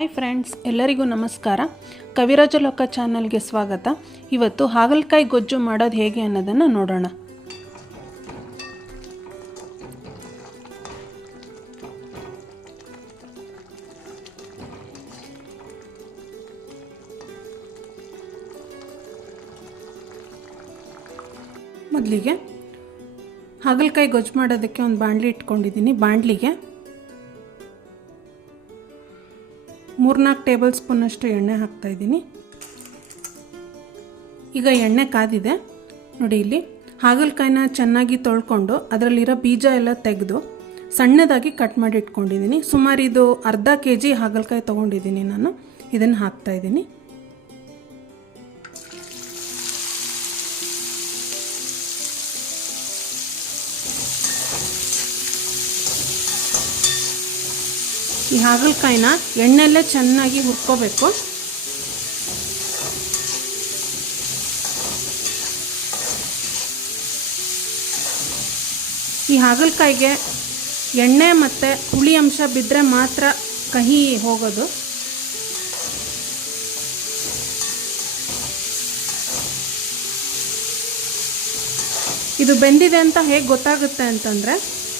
Hi friends, ಎಲ್ಲರಿಗೂ ನಮಸ್ಕಾರ. ಕವಿರಾಜ ಲೋಕ ಚಾನಲ್ಗೆ ಸ್ವಾಗತ. ಇವತ್ತು ಹಾಗಲಕಾಯಿ ಗೊಜ್ಜು ಮಾಡೋದು ಹೇಗೆ ಅನ್ನೋದನ್ನು ನೋಡೋಣ. ಮೊದಲಿಗೆ ಹಾಗಲಕಾಯಿ ಗೊಜ್ಜು ಮಾಡೋದಕ್ಕೆ ಒಂದು ಬಾಣಲಿ ಇಟ್ಕೊಂಡಿದ್ದೀನಿ. ಬಾಣಲಿಗೆ ಮೂರ್ನಾಲ್ಕು ಟೇಬಲ್ ಸ್ಪೂನಷ್ಟು ಎಣ್ಣೆ ಹಾಕ್ತಾಯಿದ್ದೀನಿ ಈಗ ಎಣ್ಣೆ ಕಾದಿದೆ. ನೋಡಿ ಇಲ್ಲಿ ಹಾಗಲಕಾಯಿನ ಚೆನ್ನಾಗಿ ತೊಳ್ಕೊಂಡು ಅದರಲ್ಲಿರೋ ಬೀಜ ಎಲ್ಲ ತೆಗೆದು ಸಣ್ಣದಾಗಿ ಕಟ್ ಮಾಡಿ ಇಟ್ಕೊಂಡಿದ್ದೀನಿ. ಸುಮಾರು ಇದು ಅರ್ಧ ಕೆ ಜಿ ಹಾಗಲಕಾಯಿ ತೊಗೊಂಡಿದ್ದೀನಿ ನಾನು. ಇದನ್ನು ಹಾಕ್ತಾಯಿದ್ದೀನಿ ಈ ಹಾಗಲಕಾಯಿನ ಎಣ್ಣೆಲ್ಲೇ ಚೆನ್ನಾಗಿ ಹುರ್ಕೋಬೇಕು. ಈ ಹಾಗಲಕಾಯಿಗೆ ಎಣ್ಣೆ ಮತ್ತು ಹುಳಿ ಅಂಶ ಬಿದ್ದರೆ ಮಾತ್ರ ಕಹಿ ಹೋಗೋದು. ಇದು ಬೆಂದಿದೆ ಅಂತ ಹೇಗೆ ಗೊತ್ತಾಗುತ್ತೆ ಅಂತಂದರೆ,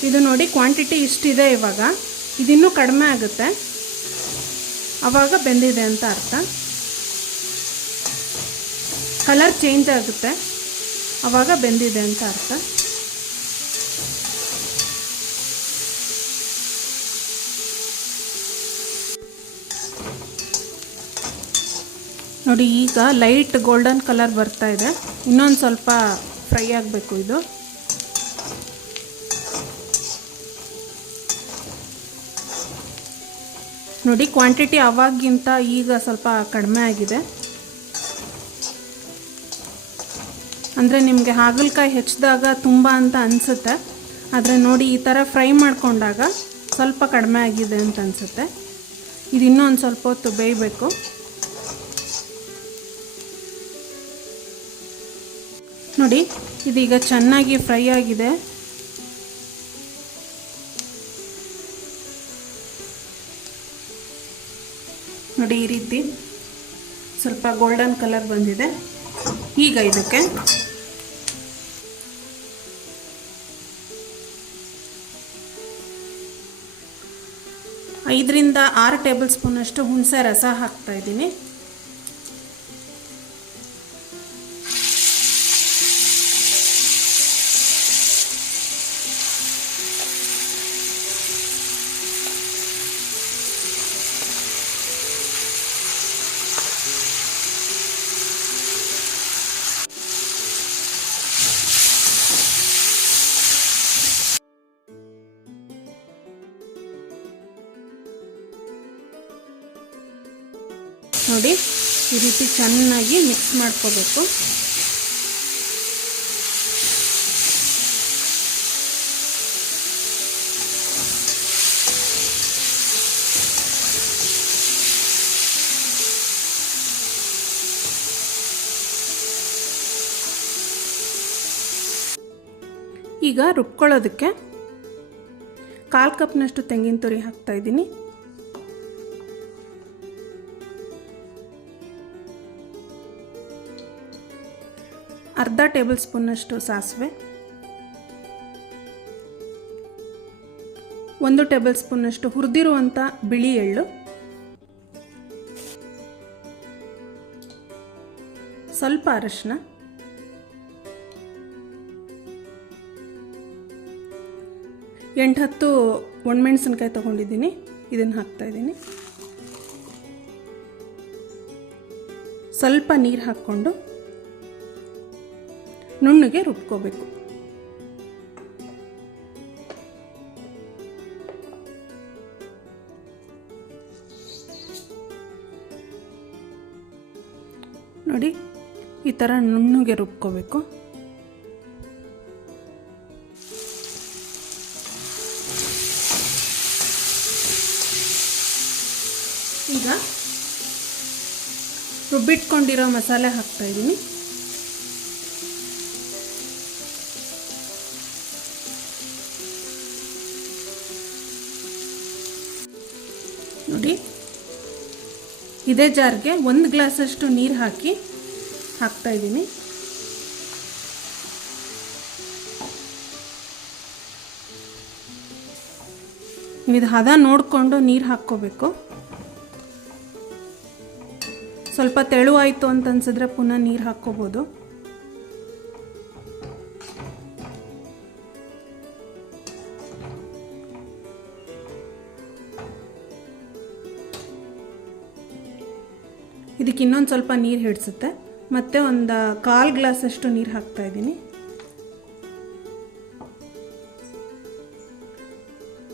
ಇದು ನೋಡಿ ಕ್ವಾಂಟಿಟಿ ಇಷ್ಟಿದೆ ಇವಾಗ. ಇದಿನ್ನೂ ಕಡಿಮೆ ಆಗುತ್ತೆ. ಆವಾಗ ಬೆಂದಿದೆ ಅಂತ ಅರ್ಥ. ಕಲರ್ ಚೇಂಜ್ ಆಗುತ್ತೆ. ಆವಾಗ ಬೆಂದಿದೆ ಅಂತ ಅರ್ಥ. ನೋಡಿ, ಈಗ ಲೈಟ್ ಗೋಲ್ಡನ್ ಕಲರ್ ಬರ್ತಾ ಇದೆ. ಇನ್ನೊಂದು ಸ್ವಲ್ಪ ಫ್ರೈ ಆಗಬೇಕು ಇದು. ನೋಡಿ ಕ್ವಾಂಟಿಟಿ ಅವಾಗಿಂತ ಈಗ ಸ್ವಲ್ಪ ಕಡಿಮೆ ಆಗಿದೆ. ಅಂದರೆ ನಿಮಗೆ ಹಾಗಲಕಾಯಿ ಹೆಚ್ಚಿದಾಗ ತುಂಬ ಅಂತ ಅನಿಸುತ್ತೆ. ಆದರೆ ನೋಡಿ, ಈ ಥರ ಫ್ರೈ ಮಾಡಿಕೊಂಡಾಗ ಸ್ವಲ್ಪ ಕಡಿಮೆ ಆಗಿದೆ ಅಂತ ಅನಿಸುತ್ತೆ. ಇದು ಇನ್ನೂ ಒಂದು ಸ್ವಲ್ಪ ಹೊತ್ತು ಬೇಯಬೇಕು. ನೋಡಿ, ಇದೀಗ ಚೆನ್ನಾಗಿ ಫ್ರೈ ಆಗಿದೆ. ನೋಡಿ ಈ ರೀತಿ ಸ್ವಲ್ಪ ಗೋಲ್ಡನ್ ಕಲರ್ ಬಂದಿದೆ. ಈಗ ಇದಕ್ಕೆ ಐದರಿಂದ ಆರು ಟೇಬಲ್ ಸ್ಪೂನಷ್ಟು ಹುಣಸೆ ರಸ ಹಾಕ್ತಾ ಇದ್ದೀನಿ. ನೋಡಿ ಈ ರೀತಿ ಚೆನ್ನಾಗಿ ಮಿಕ್ಸ್ ಮಾಡ್ಕೋಬೇಕು. ಈಗ ರುಬ್ಕೊಳ್ಳೋದಕ್ಕೆ ಕಾಲು ಕಪ್ನಷ್ಟು ತೆಂಗಿನ ತುರಿ ಹಾಕ್ತಾ ಅರ್ಧ ಟೇಬಲ್ ಸ್ಪೂನಷ್ಟು ಸಾಸಿವೆ. ಒಂದು ಟೇಬಲ್ ಸ್ಪೂನಷ್ಟು ಹುರಿದಿರುವಂಥ ಬಿಳಿ ಎಳ್ಳು. ಸ್ವಲ್ಪ ಅರಶಿನ. ಎಂಟು ಹತ್ತು ಒಣಮೆಣಸಿನ್ಕಾಯಿ ತೊಗೊಂಡಿದ್ದೀನಿ. ಇದನ್ನು ಹಾಕ್ತಾಯಿದ್ದೀನಿ ಸ್ವಲ್ಪ ನೀರು ಹಾಕ್ಕೊಂಡು ನುಣ್ಣಗೆ ರುಬ್ಕೋಬೇಕು. ನೋಡಿ ಈ ಥರ ನುಣ್ಣಗೆ ರುಬ್ಕೋಬೇಕು. ಈಗ ರುಬ್ಬಿಟ್ಕೊಂಡಿರೋ ಮಸಾಲೆ ಹಾಕ್ತಾ ನೋಡಿ. ಇದೇ ಜಾರ್ಗೆ ಒಂದು ಗ್ಲಾಸಷ್ಟು ನೀರು ಹಾಕಿ ಹಾಕ್ತಾ ಇದ್ದೀನಿ. ಇದು ಹದ ನೋಡಿಕೊಂಡು ನೀರು ಹಾಕ್ಕೋಬೇಕು. ಸ್ವಲ್ಪ ತೆಳುವಾಯಿತು ಅಂತ ಅನ್ಸಿದ್ರೆ ಪುನಃ ನೀರು ಹಾಕ್ಕೋಬೋದು. ಇದಕ್ಕೆ ಇನ್ನೊಂದು ಸ್ವಲ್ಪ ನೀರು ಹಿಡಿಸುತ್ತೆ. ಮತ್ತು ಒಂದು ಕಾಲು ಗ್ಲಾಸಷ್ಟು ನೀರು ಹಾಕ್ತಾ ಇದ್ದೀನಿ.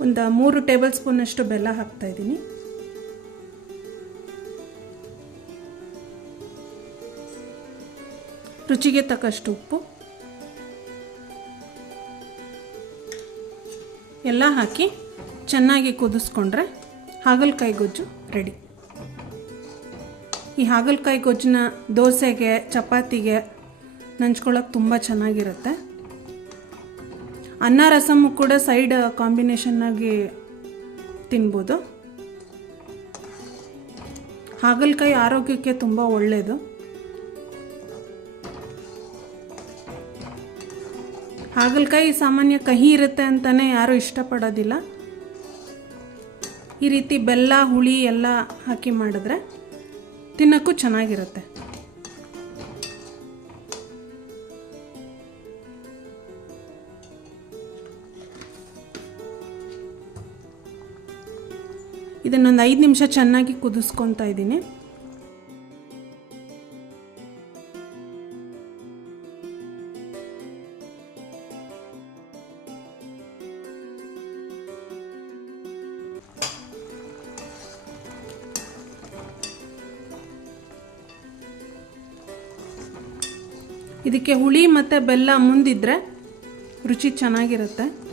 ಒಂದು ಮೂರು ಟೇಬಲ್ ಸ್ಪೂನಷ್ಟು ಬೆಲ್ಲ ಹಾಕ್ತಾ ಇದ್ದೀನಿ. ರುಚಿಗೆ ತಕ್ಕಷ್ಟು ಉಪ್ಪು. ಎಲ್ಲ ಹಾಕಿ ಚೆನ್ನಾಗಿ ಕುದಿಸ್ಕೊಂಡ್ರೆ ಹಾಗಲಕಾಯಿ ಗೊಜ್ಜು ರೆಡಿ. ಈ ಹಾಗಲಕಾಯಿ ಗೊಜ್ಜನ್ನ ದೋಸೆಗೆ, ಚಪಾತಿಗೆ ನಂಚ್ಕೊಳ್ಳೋಕೆ ತುಂಬ ಚೆನ್ನಾಗಿರುತ್ತೆ. ಅನ್ನ, ರಸಮು ಕೂಡ ಸೈಡ್ ಕಾಂಬಿನೇಷನ್ನಾಗಿ ತಿನ್ಬೋದು. ಹಾಗಲಕಾಯಿ ಆರೋಗ್ಯಕ್ಕೆ ತುಂಬ ಒಳ್ಳೆಯದು ಹಾಗಲಕಾಯಿ ಸಾಮಾನ್ಯ ಕಹಿ ಇರುತ್ತೆ ಅಂತಲೇ ಯಾರೂ ಇಷ್ಟಪಡೋದಿಲ್ಲ. ಈ ರೀತಿ ಬೆಲ್ಲ, ಹುಳಿ ಎಲ್ಲ ಹಾಕಿ ಮಾಡಿದ್ರೆ ತಿನ್ನೋಕ್ಕೂ ಚೆನ್ನಾಗಿರುತ್ತೆ. ಇದನ್ನೊಂದು ಐದು ನಿಮಿಷ ಚೆನ್ನಾಗಿ ಕುದಿಸ್ಕೊತಾ ಇದ್ದೀನಿ. ಇದಕ್ಕೆ ಹುಳಿ ಮತ್ತು ಬೆಲ್ಲ ಮುಂದಿದ್ರೆ ರುಚಿ ಚೆನ್ನಾಗಿರುತ್ತೆ.